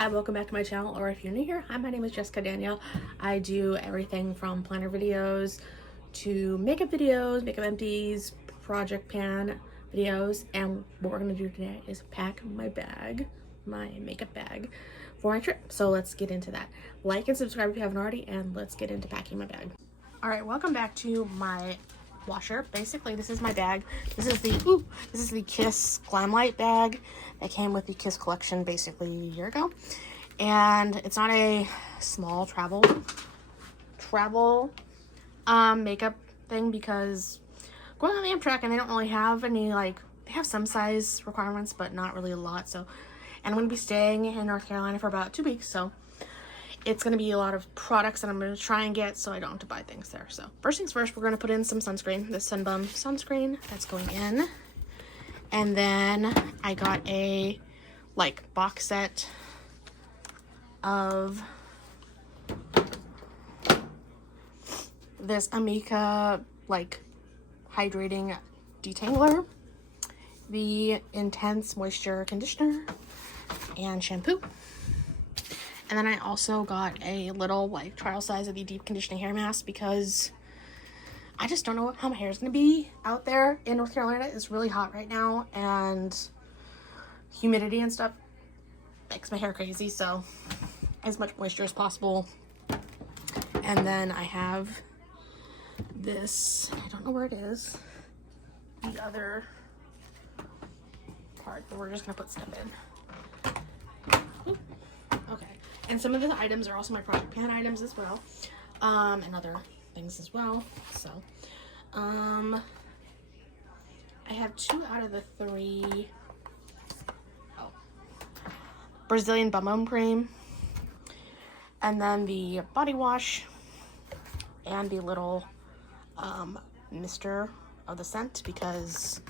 Hi, welcome back to my channel, or if you're new here, hi, my name is Jessica Danielle. I do everything from planner videos to makeup videos, makeup empties, project pan videos, and what we're gonna do today is pack my bag, my makeup bag for my trip. So let's get into that. Like and subscribe if you haven't already, and let's get into packing my bag. All right, welcome back to my washer. Basically, this is my bag. This is the Kiss Glamlight bag that came with the Kiss collection basically a year ago, and it's not a small travel makeup thing because going on the Amtrak and they don't really have any, like, they have some size requirements but not really a lot. So, and I'm going to be staying in North Carolina for about 2 weeks, so it's going to be a lot of products that I'm going to try and get so I don't have to buy things there. So first things first, we're going to put in some sunscreen, this Sunbum sunscreen that's going in. And then I got a box set of this Amika hydrating detangler, the Intense Moisture conditioner, and shampoo. And then I also got a little trial size of the deep conditioning hair mask because I just don't know how my hair is going to be out there in North Carolina. It's really hot right now, and humidity and stuff makes my hair crazy. So as much moisture as possible. And then I have this, I don't know where it is, the other part, but we're just going to put stuff in. Okay, and some of the items are also my project pan items as well, and other things as well. So, I have 2 out of the 3. Brazilian Bum Cream, and then the body wash, and the little mister of the scent because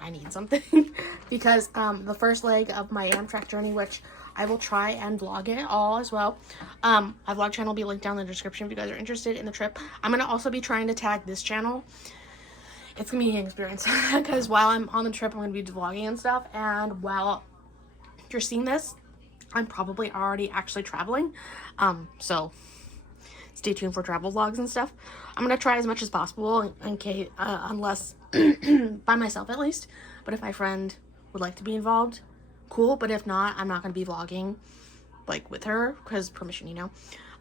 I need something. Because the first leg of my Amtrak journey, which I will try and vlog it all as well. My vlog channel will be linked down in the description if you guys are interested in the trip. I'm going to also be trying to tag this channel. It's going to be an experience because while I'm on the trip, I'm going to be vlogging and stuff. And while you're seeing this, I'm probably already actually traveling. So stay tuned for travel vlogs and stuff. I'm going to try as much as possible in case, unless by myself at least. But if my friend would like to be involved, cool. But if not, I'm not going to be vlogging with her because permission, you know.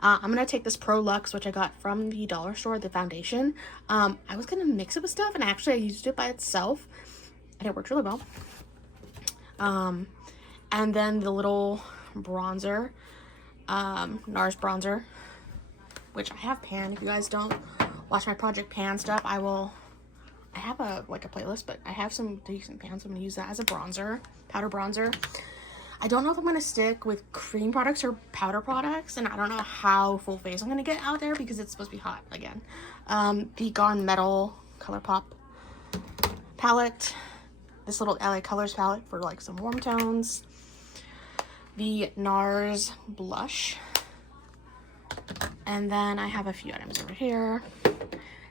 I'm going to take this Pro Luxe, which I got from the dollar store, the foundation. I was going to mix it with stuff, and actually I used it by itself, and it worked really well. And then the little bronzer, NARS bronzer, which I have pan. If you guys don't watch my Project Pan stuff, I have a playlist, but I have some decent pans. I'm going to use that as a bronzer, powder bronzer. I don't know if I'm going to stick with cream products or powder products, and I don't know how full face I'm going to get out there because it's supposed to be hot again. The Gone Metal ColourPop palette, this little LA Colors palette for some warm tones, the NARS blush, and then I have a few items over here.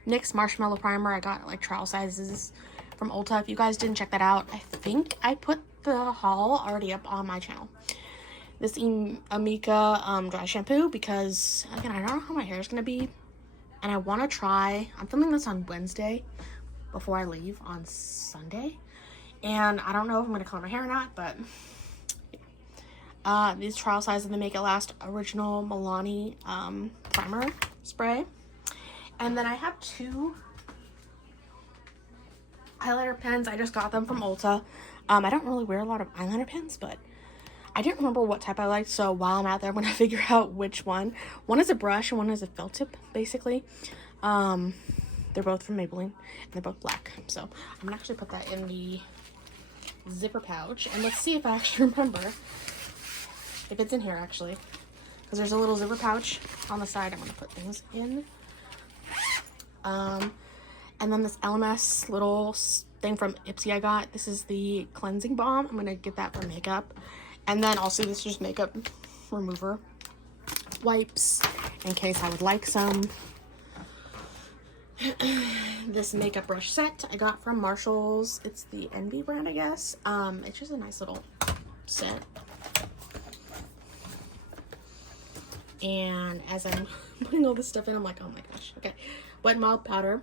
NYX Marshmallow Primer. I got trial sizes from Ulta. If you guys didn't check that out, I think I put the haul already up on my channel. This Amika dry shampoo because, again, I don't know how my hair is going to be, and I want to try. I'm filming this on Wednesday before I leave on Sunday, and I don't know if I'm going to color my hair or not, but these trial size of the Make It Last Original Milani primer spray. And then I have 2 highlighter pens. I just got them from Ulta. I don't really wear a lot of eyeliner pens, but I didn't remember what type I liked, so while I'm out there, I'm going to figure out which one. One is a brush and one is a felt tip, basically. They're both from Maybelline, and they're both black. So I'm going to actually put that in the zipper pouch, and let's see if I actually remember if it's in here, actually, because there's a little zipper pouch on the side I'm going to put things in. And then this LMS little thing from Ipsy I got. This is the cleansing balm. I'm going to get that for makeup. And then also this is just makeup remover wipes in case I would like some. This makeup brush set I got from Marshalls. It's the Envy brand, I guess. It's just a nice little set. And as I'm putting all this stuff in, I'm like, oh my gosh. Okay, Wet n Wild powder.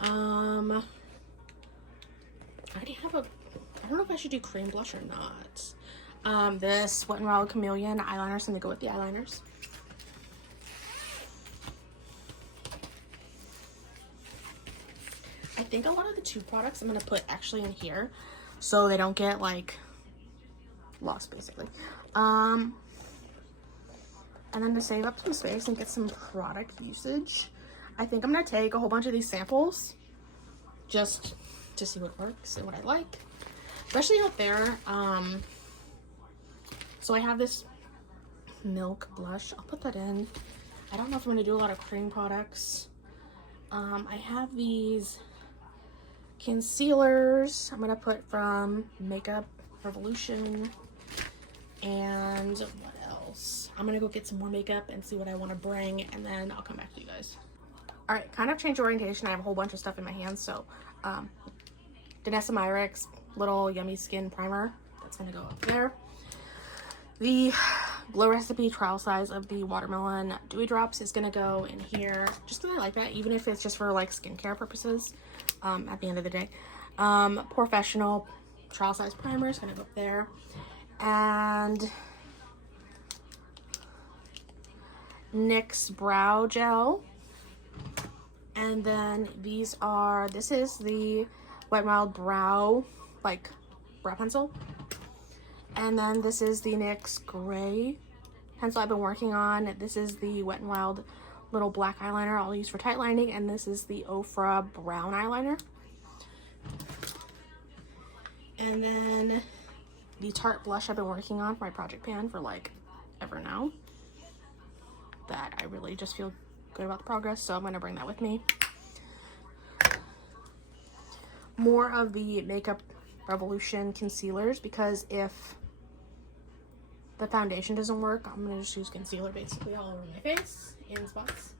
I already have a, I don't know if I should do cream blush or not. This Wet n Wild Chameleon eyeliner, so I'm gonna go with the eyeliners. I think a lot of the tube products I'm gonna put actually in here so they don't get like lost, basically. And then to save up some space and get some product usage, I think I'm gonna take a whole bunch of these samples just to see what works and what I like, especially out there. So I have this Milk blush. I'll put that in. I don't know if I'm gonna do a lot of cream products. I have these concealers I'm gonna put from Makeup Revolution. And what else? I'm gonna go get some more makeup and see what I want to bring, and then I'll come back to you guys. All right, kind of change orientation. I have a whole bunch of stuff in my hands. So Danessa Myricks little Yummy Skin primer, that's gonna go up there. The Glow Recipe trial size of the Watermelon Dewy Drops is gonna go in here, just because I like that, even if it's just for like skincare purposes. At the end of the day, Professional trial size primer is gonna go up there. And NYX brow gel, and then this is the Wet n Wild brow pencil, and then this is the NYX gray pencil I've been working on. This is the Wet n Wild little black eyeliner I'll use for tight lining, and this is the Ofra brown eyeliner. And then the Tarte blush I've been working on for my project pan for like ever now, that I really just feel good about the progress, so I'm gonna bring that with me. More of the Makeup Revolution concealers, because if the foundation doesn't work, I'm gonna just use concealer basically all over my face in spots.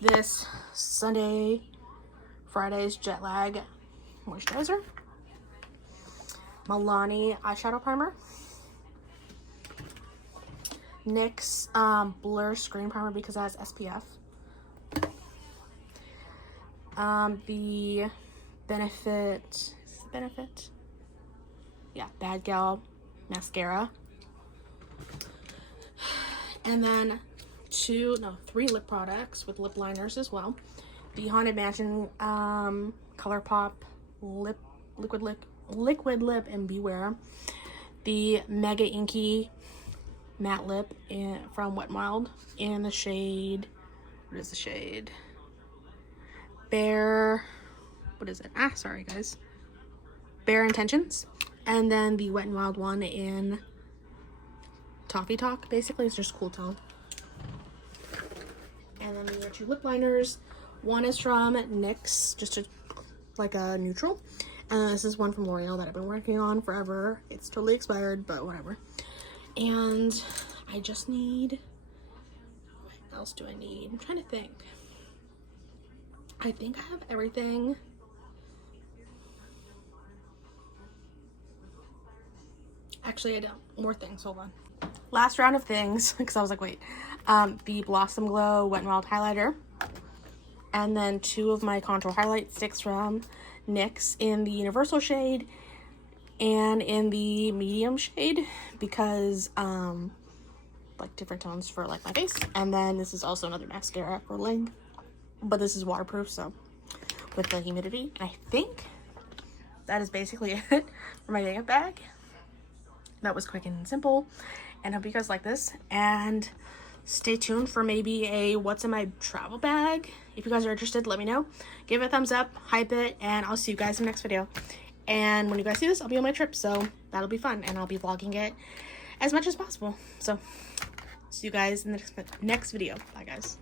This Friday's Jet Lag moisturizer. Milani eyeshadow primer. NYX Blur Screen Primer because it has SPF. The Benefit, yeah, Bad Gal mascara. And then 3 lip products with lip liners as well. The Haunted Mansion ColourPop Liquid Lip and Beware. The Mega Inky matte lip from Wet n Wild in the shade, what is the shade? Bare, what is it? Sorry guys. Bare Intentions. And then the Wet n Wild one in Toffee Talk, basically. It's just cool tone. And then these are 2 lip liners. One is from NYX, just like a neutral. And this is one from L'Oreal that I've been working on forever. It's totally expired, but whatever. And I just need, what else do I need? I'm trying to think. I think I have everything. Actually, I don't. More things, hold on. Last round of things, because I was like, wait. The Blossom Glow Wet n Wild highlighter. And then 2 of my contour highlight sticks from NYX in the Universal shade and in the medium shade, because like different tones for like my face. And then this is also another mascara for Ling, but this is waterproof, so with the humidity. And I think that is basically it for my makeup bag. That was quick and simple, and hope you guys like this, and stay tuned for maybe a what's in my travel bag. If you guys are interested, let me know. Give it a thumbs up, hype it, and I'll see you guys in the next video. And when you guys see this, I'll be on my trip, so that'll be fun, and I'll be vlogging it as much as possible. So see you guys in the next video. Bye guys.